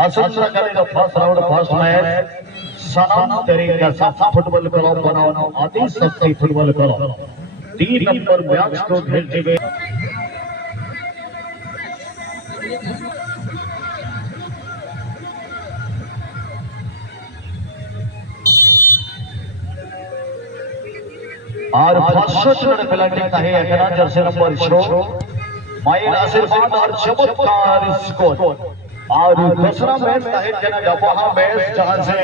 आसंता करेगा first round first match सनम करेगा साफ फुटबॉल क्लब बनाओ आदि शक्ति फुटबॉल क्लब 3 नंबर मैच को खेलते हुए और फर्स्ट शॉट पेनल्टी का है एकरा जर्सी नंबर 6 माइल आशीर्वाद और चमत्कार स्कोर और दूसरा मैच का है जना डबहा मैच जहां से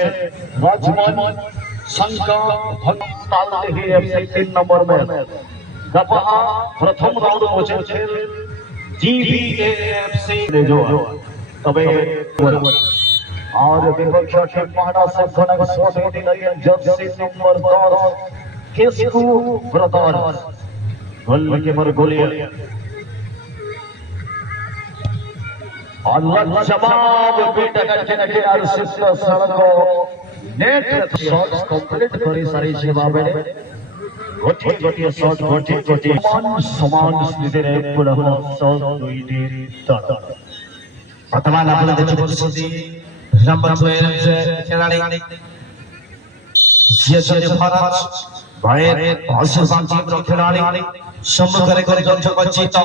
राजमन संका भक्ताल ही एफसी 3 नंबर में डबहा प्रथम राउंड पहुंचे खेल जीबीएफसी ने जो तबे और विपक्ष टीम पहाड़ा से खनक सोटे लगे जर्सी नंबर 10 किसको ब्रदर्स गोलकीपर गोलियां अल्लाह जवाब बेटा के आरसित सड़को नेट शॉट्स कंप्लीट करी सारी जवाब है गोटी शॉट गोटी समान स्थिति रे पुनः 102 तक वर्तमान आपल्याला त्याची परिस्थिती नंबर 12 चे खेळाडू सीएसके भारत बाहेर आशीर्वाद टीम खेळाडू सम्मुख करे गंजो जीत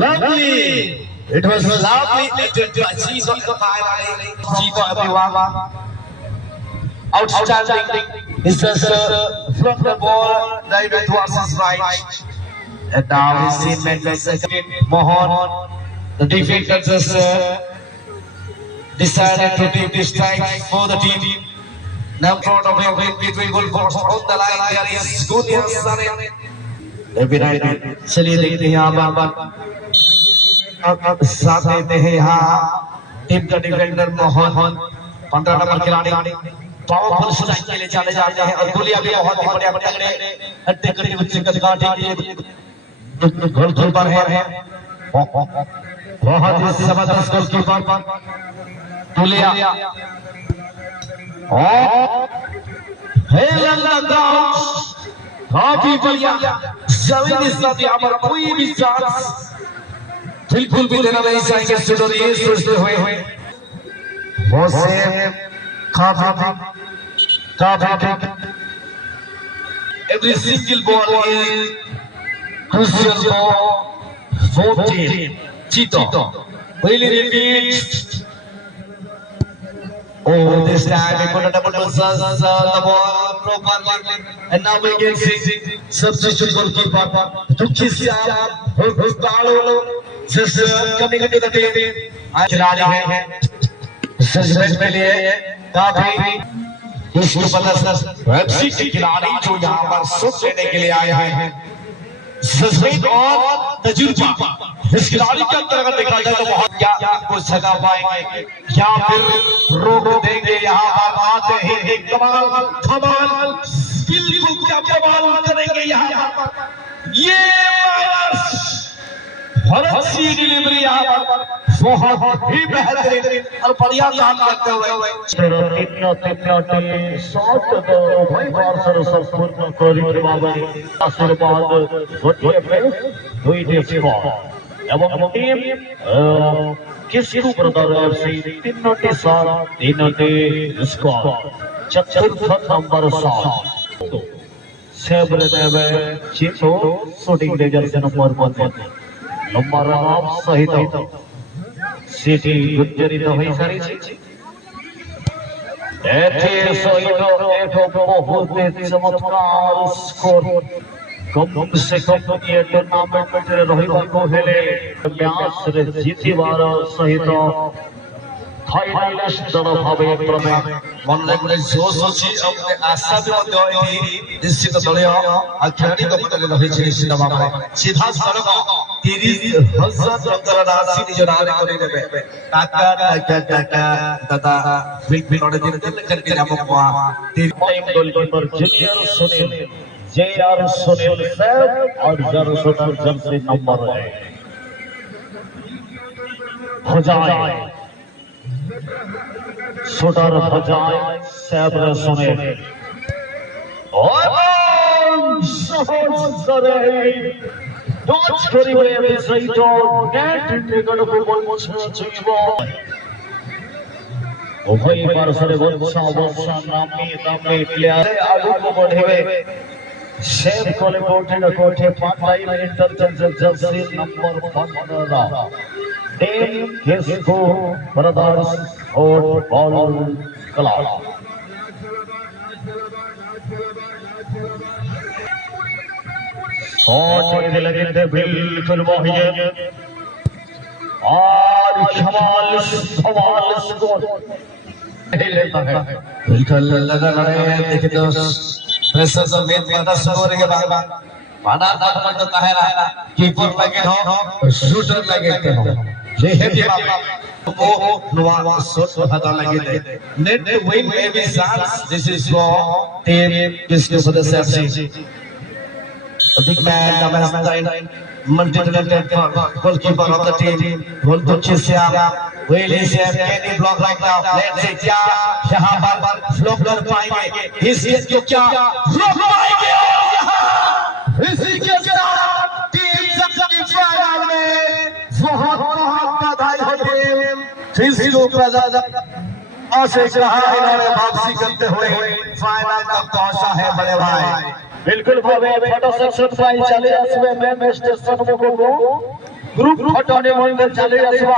lovely it was lovely to achieve the final Jeet everyone outstanding is from the ball right towards his right and now his teammate second Mohan the defender just decided to take this strike for the team. Now front of him between goal post on the line there is Gunia Sane. Every night चलिए देखते हैं यहाँ पर साथ देते हैं यहाँ team का डिफेंडर मोहन 15 नंबर खिलाड़ी पावरफुल स्ट्राइक के लिए चले जाते हैं और गोलियां भी बहुत ही बढ़िया तगड़े हट्टे कड़ी बच्चे का काटे के गोल पर है बहुत ही जबरदस्त गोलकीपर गोलियां काफी बढ़िया जमीन इस साथ यहाँ पर कोई भी चांस बिल्कुल भी देना नहीं चाहिए स्टूडेंट ये सोचते हुए वो से काफी every single ball is crucial for both team Chito really repeat oh this time we put a double the ball properly and now we can see substitute goalkeeper Tukhisya Hustalo just coming into the team खिलाड़ी है suspend के लिए काफी इसको पता sir FC के खिलाड़ी जो यहाँ पर सुख लेने के लिए आए हैं सस्पेंड और तजुर्बा इस खिलाड़ी के अंदर अगर देखा जाए तो बहुत क्या कुछ सका पाएंगे या फिर रोक देंगे यहाँ पर आते हैं एक कमाल बिल्कुल क्या कमाल करेंगे यहाँ पर ये भरत सिंह डिलीवरी यहाँ पर बहुत ही बेहतरीन और बढ़िया काम करते हुए शॉट भाई बार संपूर्ण कोरी बाबरी आशीर्वाद गोटे पे दुईटी स्कोर एवं टीम किसको ब्रदर एफसी तीनोटी शॉट तीनोटी स्कोर चतुर्थ नंबर 7 सेव रेवे चितो शूटिंग रेंजर से नंबर 1 नंबर आप सहित सिटी गुजरित होई सारी छी एथे सहित एक बहुत चमत्कार स्कोर कम से कम ये टूर्नामेंट में रहिबा को हेले मैच रे जीतिबार सहित फाइनलिस्ट दल भाबे क्रमे मन लागले जोश अछि अपने आशा भी मध्य एही निश्चित दलीय खेलाड़ी को मध्य रही छै निश्चित भाबे सीधा सड़क 30,000 टंकार राशि निज नाम करे देबे काका दादा बिग ऑर्डर दिन करके नाम को team goalkeeper junior Sunil JR Sunil Saif और जरूर जर्सी नंबर है हो जाए शूटर बजाए सैफ सुनील और সহজরে টচ করিবে বিজয়িত নেট নিকটକୁ পৌঁছাইব উভয় পার্শ্বরে বর্ষা বর্ষা নামি নামি প্লেয়ার আগুন বঢ়িবে সেভ কলে কোঠে না কোঠে পাঁচটাই ইন্টারচেঞ্জ জার্সি নম্বর 15 টিম কিসকো ব্রাদার্স ফুটবল ক্লাব शॉट लगे थे बिल्कुल वही और कमाल सवाल स्कोर लेता है बिल्कुल लगा रहे देखे तो प्रेशर से मेन माता स्कोर के बाद पाना नाटक तो कहे रहा कीपर लगे हो शूटर लगे थे ये है भी बाबा ओ नुवा शॉट पता लगे थे net win may be chance this is for team किसके सदस्य The big man, Namastein, multi-talented goalkeeper of the team, Golduchi Siam, Willie Siam, Kenny block right now. Let's see, क्या यहाँ पर फ्लॉप कर पाएंगे? इसी के क्या फ्लॉप पाएंगे? इसी के साथ टीम सेमीफाइनल में बहुत बधाई हो टीम फिजियो प्रजादा आशे कहा इन्होंने वापसी करते हुए फाइनल तक पहुंचा है बड़े भाई बिल्कुल भावे फोटो सेक्शन फाइल चले আসবে মেন স্টেশন মুখো গ্রুপ ফটো নিবন্ধন চলে আসবে